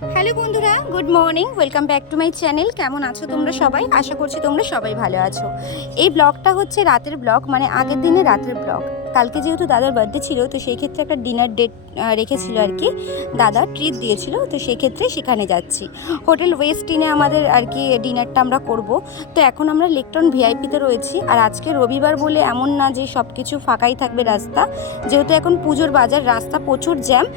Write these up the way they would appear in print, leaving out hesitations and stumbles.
Hello বন্ধুরা, good morning. Welcome back to my channel. কেমন আছো তোমরা সবাই? আশা করছি তোমরা সবাই ভালো আছো। এই ব্লগটা হচ্ছে রাতের ব্লগ, মানে আগের দিনে রাতের ব্লগ। কালকে যেহেতু দাদার বার্থডে ছিল, তো সেই ক্ষেত্রে একটা ডিনার ডেট রেখেছিল আর কি। দাদা ট্রিট দিয়েছিল, তো সেই ক্ষেত্রে সেখানে যাচ্ছি। হোটেল ওয়েস্টিনে আমাদের আর কি ডিনারটা আমরা করব। তো এখন আমরা লেকটন ভিআইপিতে রয়েছি। আর আজকে রবিবার বলে এমন না যে সব কিছু ফাঁকাই থাকবে রাস্তা, যেহেতু এখন পুজোর বাজার, রাস্তা প্রচুর জ্যাম।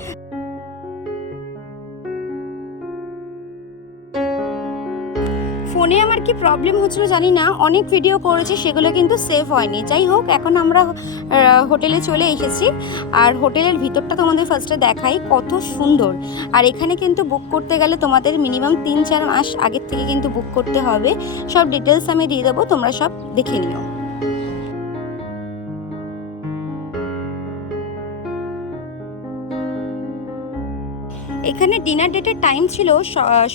ফোনে আমার কি প্রবলেম হচ্ছিল জানি না, অনেক ভিডিও করেছি, সেগুলো কিন্তু সেভ হয়নি। যাই হোক, এখন আমরা হোটেলে চলে এসেছি। আর হোটেলের ভিতরটা তোমাদের ফার্স্টে দেখাই, কত সুন্দর। আর এখানে কিন্তু বুক করতে গেলে তোমাদের মিনিমাম 3-4 মাস আগের থেকে কিন্তু বুক করতে হবে। সব ডিটেলস আমি দিয়ে দেবো, তোমরা সব দেখে নিও। এখানে ডিনার ডেটের টাইম ছিল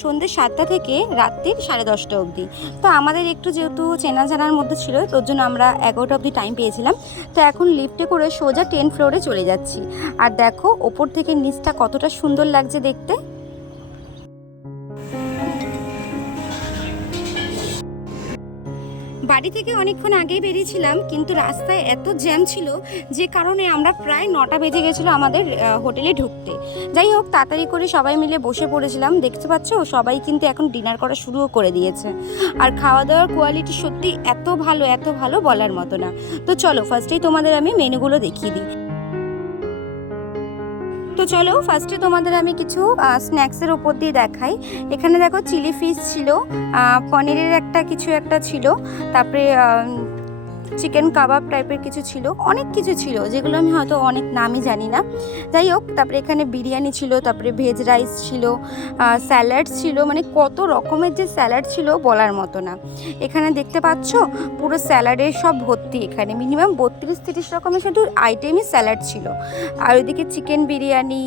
সন্ধ্যে 7টা থেকে রাত্রির 10:30 অবধি। তো আমাদের একটু যেহেতু চেনা জানার মধ্যে ছিল, তোর জন্য আমরা 11টা অবধি টাইম পেয়েছিলাম। তো এখন লিফটে করে সোজা 10 ফ্লোরে চলে যাচ্ছি। আর দেখো ওপর থেকে নিচটা কতটা সুন্দর লাগছে দেখতে। বাড়ি থেকে অনেকক্ষণ আগেই বেরিয়েছিলাম, কিন্তু রাস্তায় এত জ্যাম ছিল যে কারণে আমরা প্রায় 9টা বেজে গেছিলো আমাদের হোটেলে ঢুকতে। যাই হোক, তাড়াতাড়ি করে সবাই মিলে বসে পড়েছিলাম। দেখতে পাচ্ছ সবাই কিন্তু এখন ডিনার করা শুরুও করে দিয়েছে। আর খাওয়া দাওয়ার কোয়ালিটি সত্যি এত ভালো বলার মতো না। তো চলো ফার্স্টেই তোমাদের আমি মেনুগুলো দেখিয়ে দিই। তো চলো ফার্স্টে তোমাদের আমি কিছু স্ন্যাক্সের ওপর দিয়ে দেখাই। এখানে দেখো চিলি ফিশ ছিল, পনিরের কিছু একটা ছিল, তারপরে চিকেন কাবাব টাইপের কিছু ছিল, অনেক কিছু ছিল যেগুলো আমি হয়তো অনেক নামই জানি না। যাই হোক, তারপরে এখানে বিরিয়ানি ছিল, তারপরে ভেজ রাইস ছিল, স্যালাড ছিল, মানে কত রকমের যে স্যালাড ছিল বলার মতো না। এখানে দেখতে পাচ্ছ পুরো স্যালাডের সব ভর্তি, এখানে মিনিমাম 32-30 রকমের শুধু আইটেমই স্যালাড ছিল। আর ওইদিকে চিকেন বিরিয়ানি,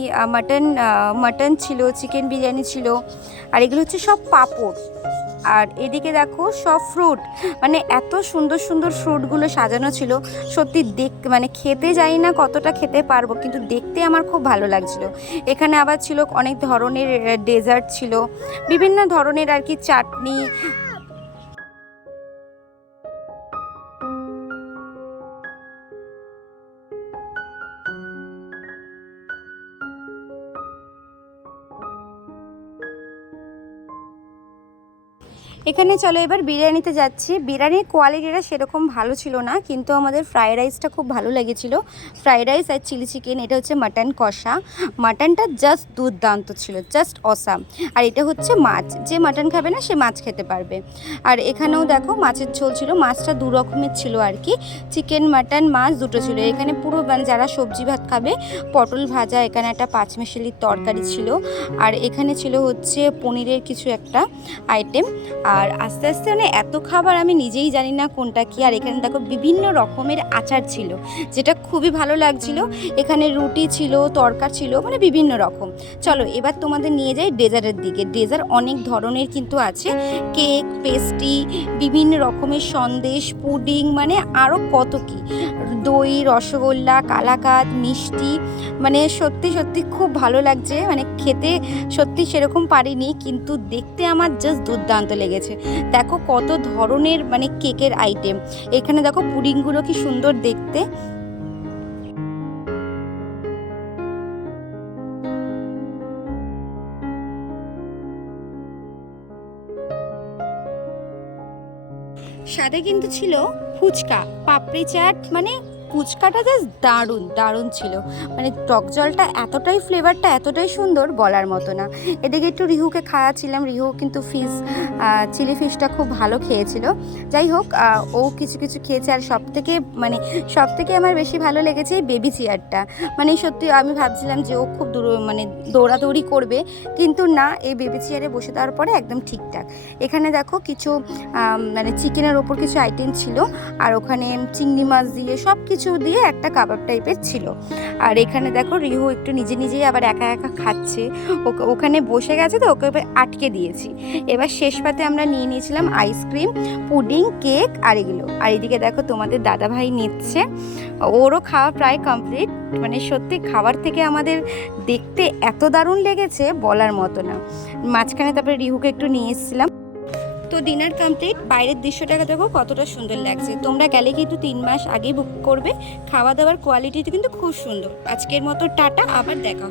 মাটন ছিল, চিকেন বিরিয়ানি ছিল। আর এগুলো হচ্ছে সব পাঁপড়। আর এদিকে দেখো সব ফ্রুট, মানে এত সুন্দর সুন্দর ফ্রুটগুলো সাজানো ছিল। সত্যি মানে খেতে যাই না কতটা খেতে পারবো, কিন্তু দেখতে আমার খুব ভালো লাগছিল। এখানে আবার ছিল অনেক ধরনের ডেজার্ট ছিল, বিভিন্ন ধরনের আর কি চাটনি। এখানে চলো এবার বিরিয়ানিতে যাচ্ছি। বিরিয়ানির কোয়ালিটিটা সেরকম ভালো ছিল না, কিন্তু আমাদের ফ্রাইড রাইসটা খুব ভালো লেগেছিলো। ফ্রাইড রাইস আর চিলি চিকেন, এটা হচ্ছে মাটন কষা। মাটনটা জাস্ট দুর্দান্ত ছিল, জাস্ট অসাম। আর এটা হচ্ছে মাছ, যে মাটন খাবে না সে মাছ খেতে পারবে। আর এখানেও দেখো মাছের ঝোল ছিল, মাছটা 2 রকমের ছিল আর কি, চিকেন মাটন মাছ দুটো ছিল। এখানে পুরো মানে যারা সবজি ভাত খাবে, পটল ভাজা, এখানে একটা পাঁচমিশালির তরকারি ছিল। আর এখানে ছিল হচ্ছে পনিরের কিছু একটা আইটেম। আর আস্তে আস্তে মানে এত খাবার আমি নিজেই জানি না কোনটা কি। আর এখানে দেখো বিভিন্ন রকমের আচার ছিল, যেটা খুবই ভালো লাগছিল। এখানে রুটি ছিল, তরকা ছিল, মানে বিভিন্ন রকম। চলো এবার তোমাদের নিয়ে যাই ডেজার্টের দিকে। ডেজার্ট অনেক ধরনের কিন্তু আছে, কেক, পেস্ট্রি, বিভিন্ন রকমের সন্দেশ, পুডিং, মানে আরও কত কি, দই, রসগোল্লা, কালাকাঁদ, মিষ্টি। মানে সত্যি সত্যি খুব ভালো লাগছে। মানে খেতে সত্যি সেরকম পারিনি, কিন্তু দেখতে আমার জাস্ট দুর্দান্ত লেগেছে। দেখো কত ধরনের মানে কেকের আইটেম। এখানে দেখো পুডিংগুলো কি সুন্দর দেখতে। সাথে কিন্তু ছিল ফুচকা, পাপড়ি চাট, মানে ফুচকাটা জাস্ট দারুণ ছিল। মানে টক জলটা এতটাই, ফ্লেভারটা এতটাই সুন্দর বলার মতো না। এদিকে একটু রিহুকে খাওয়াচ্ছিলাম, রিহু কিন্তু চিলি ফিশটা খুব ভালো খেয়েছিল। যাই হোক, ও কিছু কিছু খেয়েছে। আর সবথেকে আমার বেশি ভালো লেগেছে এই বেবি চেয়ারটা। মানে সত্যি আমি ভাবছিলাম যে ও খুব দৌড়াদৌড়ি করবে, কিন্তু না, এই বেবি চেয়ারে বসে দেওয়ার পরে একদম ঠিকঠাক। এখানে দেখো কিছু মানে চিকেনের ওপর কিছু আইটেম ছিল, আর ওখানে চিংড়ি মাছ দিয়ে সব কিছু কিছু দিয়ে একটা কাবাব টাইপের ছিল। আর এখানে দেখো রিহু একটু নিজে নিজেই আবার একা একা খাচ্ছে, ওখানে বসে গেছে তো ওকে আটকে দিয়েছি। এবার শেষ পাতে আমরা নিয়ে নিয়েছিলাম আইসক্রিম, পুডিং, কেক আর এগুলো। আর এদিকে দেখো তোমাদের দাদাভাই নিচ্ছে, ওরও খাওয়া প্রায় কমপ্লিট। মানে সত্যি খাবার থেকে আমাদের দেখতে এত দারুণ লেগেছে বলার মতো না। মাঝখানে তারপরে রিহুকে একটু নিয়ে এসেছিলাম। তো ডিনার কমপ্লিট। বাইরের দৃশ্যটাকে দেখো কতটা সুন্দর লাগছে। তোমরা গেলে কিন্তু 3 মাস আগেই বুক করবে। খাওয়া দাওয়ার কোয়ালিটিটা কিন্তু খুব সুন্দর। আজকের মতো টাটা, আবার দেখা হবে।